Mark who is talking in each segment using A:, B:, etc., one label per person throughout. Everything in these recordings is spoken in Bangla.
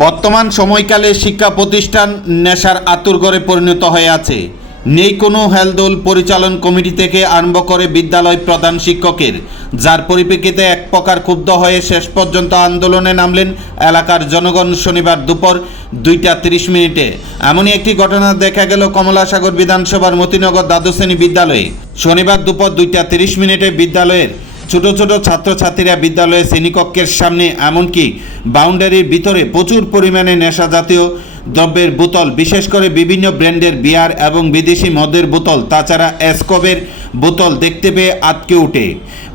A: বর্তমান সময়কালে শিক্ষা প্রতিষ্ঠান নেশার আতুরগড়ে পরিণত হয়ে আছে। নেই কোনো হেলদোল পরিচালন কমিটি থেকে আরম্ভ করে বিদ্যালয় প্রধান শিক্ষকের, যার পরিপ্রেক্ষিতে এক প্রকার ক্ষুব্ধ হয়ে শেষ পর্যন্ত আন্দোলনে নামলেন এলাকার জনগণ শনিবার দুপুর দুইটা তিরিশ মিনিটে। এমনই একটি ঘটনা দেখা গেল কমলাসাগর বিধানসভার মতিনগর দ্বাদশ শ্রেণি বিদ্যালয়ে। শনিবার দুপুর দুইটা তিরিশ মিনিটে বিদ্যালয়ের ছোট ছোট ছাত্রছাত্রীরা বিদ্যালয়ের শ্রেণীকক্ষের সামনে, এমনকি বাউন্ডারির ভিতরে প্রচুর পরিমাণে নেশা জাতীয় দ্রব্যের বোতল, বিশেষ করে বিভিন্ন ব্র্যান্ডের বিয়ার এবং বিদেশি মদের বোতল, তাছাড়া এসকবের বোতল দেখতে পেয়ে আটকে ওঠে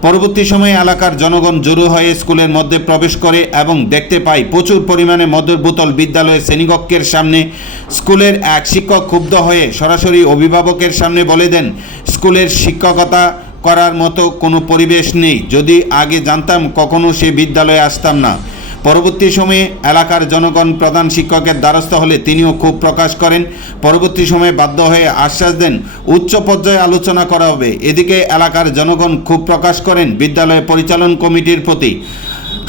A: পরবর্তী সময়ে এলাকার জনগণ জড়ো হয়ে স্কুলের মধ্যে প্রবেশ করে এবং দেখতে পায় প্রচুর পরিমাণে মদের বোতল বিদ্যালয়ের শ্রেণীকক্ষের সামনে। স্কুলের এক শিক্ষক ক্ষুব্ধ হয়ে সরাসরি অভিভাবকের সামনে বলে দেন, স্কুলের শিক্ষকতা করার মতো কোনো পরিবেশ নেই। যদি আগে জানতাম, কখনো সে বিদ্যালয়ে আসতাম না। পরবর্তী সময়ে এলাকার জনগণ প্রধান শিক্ষকের দ্বারস্থ হলে তিনিও ক্ষোভ প্রকাশ করেন। পরবর্তী সময়ে বাধ্য হয়ে আশ্বাস দেন, উচ্চ পর্যায়ে আলোচনা করা হবে। এদিকে এলাকার জনগণ ক্ষোভ প্রকাশ করেন বিদ্যালয় পরিচালন কমিটির প্রতি।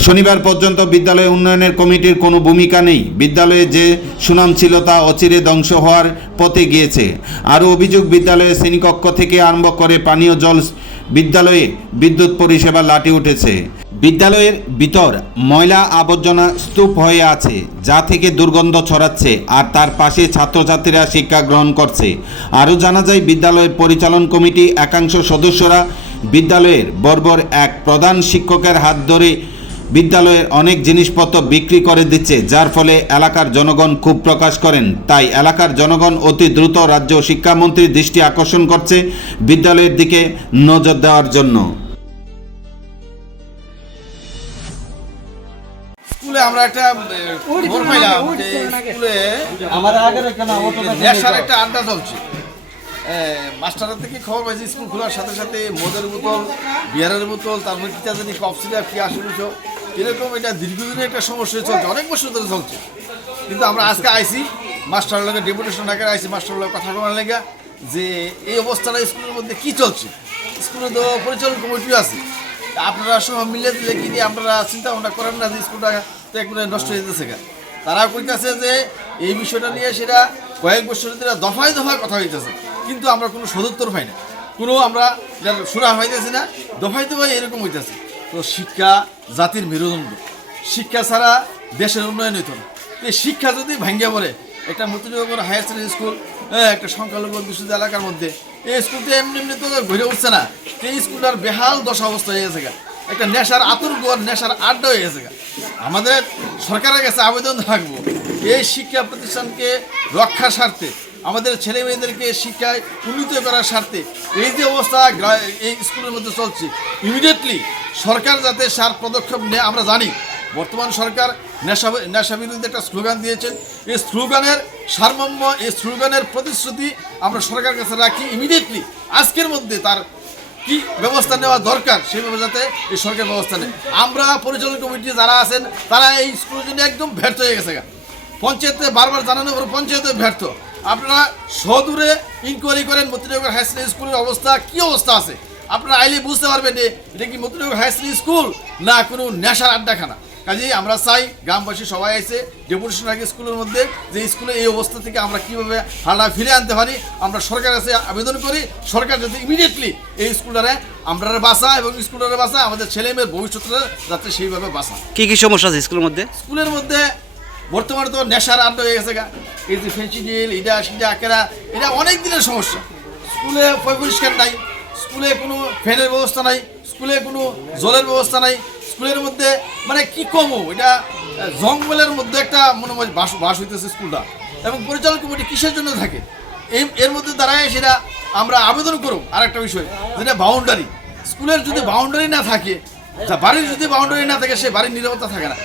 A: শনিবার পর্যন্ত বিদ্যালয় উন্নয়নের কমিটির কোনো ভূমিকা নেই। বিদ্যালয়ে যে সুনাম ছিল তা অচিরে ধ্বংস হওয়ার পথে গিয়েছে। আরও অভিযোগ, বিদ্যালয়ের শ্রেণীকক্ষ থেকে আরম্ভ করে পানীয় জল বিদ্যালয়ে বিদ্যুৎ পরিষেবা লাঠি উঠেছে। বিদ্যালয়ের ভিতর ময়লা আবর্জনা স্তূপ হয়ে আছে, যা থেকে দুর্গন্ধ ছড়াচ্ছে আর তার পাশে ছাত্রছাত্রীরা শিক্ষা গ্রহণ করছে। আরও জানা যায় বিদ্যালয়ের পরিচালন কমিটি একাংশ সদস্যরা বিদ্যালয়ের বর্বর এক প্রধান শিক্ষকের হাত ধরে বিদ্যালয়ের অনেক জিনিসপত্র বিক্রি করে দিচ্ছে যার ফলে এলাকার জনগণ ক্ষোভ প্রকাশ করেন। তাই এলাকার জনগণ অতি দ্রুত রাজ্য শিক্ষামন্ত্রীর দৃষ্টি আকর্ষণ করছে বিদ্যালয়ের দিকে নজর দেওয়ার জন্য।
B: স্কুলে আমরা একটা খবর পাইলাম স্কুলে নেশার একটা আড্ডা চলছে। মাস্টারের থেকে খবর পাইছি স্কুল খোলার সাথে সাথে মদের বোতল বিয়ারের বোতল তারপরে কিটা জানি কফ সিরাপ কি আসলে এরকম এটা দীর্ঘদিনের একটা সমস্যা চলছে, অনেক বছর ধরে চলছে। কিন্তু আমরা আজকে আইছি, মাস্টার লোকের ডেপুটেশন আকারে আইসি মাস্টার লোকের কথা বলার লেগে যে এই অবস্থাটা স্কুলের মধ্যে কি চলছে? স্কুলে তো পরিচালন কমিটি আছে। আপনারা সব মিলে দিলে কি দিয়ে আপনারা চিন্তা ভাবনা করেন না যে স্কুলটা তো একবারে নষ্ট হয়ে যেতেছে তারা কইতাছে যে এই বিষয়টা নিয়ে সেটা কয়েক বছর ধরে দফায় দফায় কথা হইতেছে। কিন্তু আমরা কোনো সদুত্তর পাই না। কোনো আমরা শোনা হইতেছি না, দফায় দফায় এরকম হইতেছে। তো শিক্ষা জাতির মেরুদণ্ড শিক্ষা ছাড়া দেশের উন্নয়ন হইতো না এই শিক্ষা যদি ভাঙ্গিয়া পড়ে একটা মতিনগর হায়ার সেকেন্ডারি স্কুল হ্যাঁ, একটা সংখ্যালঘু অধ্যুষিত এলাকার মধ্যে এই স্কুলটা এমনি এমনি তো ঘুরে উঠছে না এই স্কুলটার বেহাল দশা অবস্থা হয়ে গেছে। একটা নেশার আতুর গোয়ার নেশার আড্ডা হয়ে গেছে। আমাদের সরকারের কাছে আবেদন থাকব এই শিক্ষা প্রতিষ্ঠানকে রক্ষা স্বার্থে আমাদের ছেলে মেয়েদেরকে শিক্ষায় উন্নীত করার স্বার্থে এই যে অবস্থা এই স্কুলের মধ্যে চলছে ইমিডিয়েটলি সরকার যাতে সার পদক্ষেপ নেয়, আমরা জানি, বর্তমান সরকার নেশা নেশা বিরুদ্ধে একটা স্লোগান দিয়েছেন। এই স্লোগানের সারমর্ম, এই স্লোগানের প্রতিশ্রুতি আমরা সরকারের কাছে রাখি ইমিডিয়েটলি আজকের মধ্যে তার কি ব্যবস্থা নেওয়া দরকার সেইভাবে যাতে এই সরকার ব্যবস্থা নেয়। আমরা পরিচালন কমিটি যারা আছেন, তারা এই স্কুলের জন্য একদম ব্যর্থ হয়ে গেছে পঞ্চায়েতে বারবার জানানোর পর পঞ্চায়েতে ব্যর্থ। আপনারা সদূরে ইনকোয়ারি করেন মতিনগর হাই স্কুল স্কুলের অবস্থা কি অবস্থা আছে? আপনারা আইলে বুঝতে পারবেন যে এটা কি মতিনগর হাই স্কুল স্কুল না কোনো নেশার আড্ডাখানা? কাজেই আমরা চাই গ্রামবাসী সবাই আছে ডেপুটেশন আগে স্কুলের মধ্যে যে স্কুলে এই অবস্থা থেকে আমরা কীভাবে হালটা ফিরে আনতে পারি আমরা সরকারের কাছে আবেদন করি সরকার যাতে ইমিডিয়েটলি এই স্কুলটারে আমরা বাঁচা এবং স্কুলটারে বাঁচা আমাদের ছেলে মেয়ের ভবিষ্যৎটা যাতে সেইভাবে বাঁচা
C: কি কি সমস্যা আছে স্কুলের মধ্যে?
B: স্কুলের মধ্যে বর্তমানে তো নেশার আড্ডা হয়ে গেছে গা। এই যে ফেন্সিডিল এটা সেটা আকেরা এটা অনেক দিনের সমস্যা। স্কুলে পরিষ্কার নাই, স্কুলে কোনো ফ্যানের ব্যবস্থা নাই, স্কুলে কোনো জলের ব্যবস্থা নাই। স্কুলের মধ্যে মানে কি কমো, এটা জঙ্গলের মধ্যে একটা মনে হয় বাস বাস হইতেছে স্কুলটা। এবং পরিচালন কমিটি কিসের জন্য থাকে? এই, এর মধ্যে দাঁড়ায় সেটা আমরা আবেদন করব। আর একটা বিষয়, যেটা বাউন্ডারি স্কুলের যদি বাউন্ডারি না থাকে বাড়ির যদি বাউন্ডারি না থাকে, সে বাড়ির নিরাপত্তা থাকে না।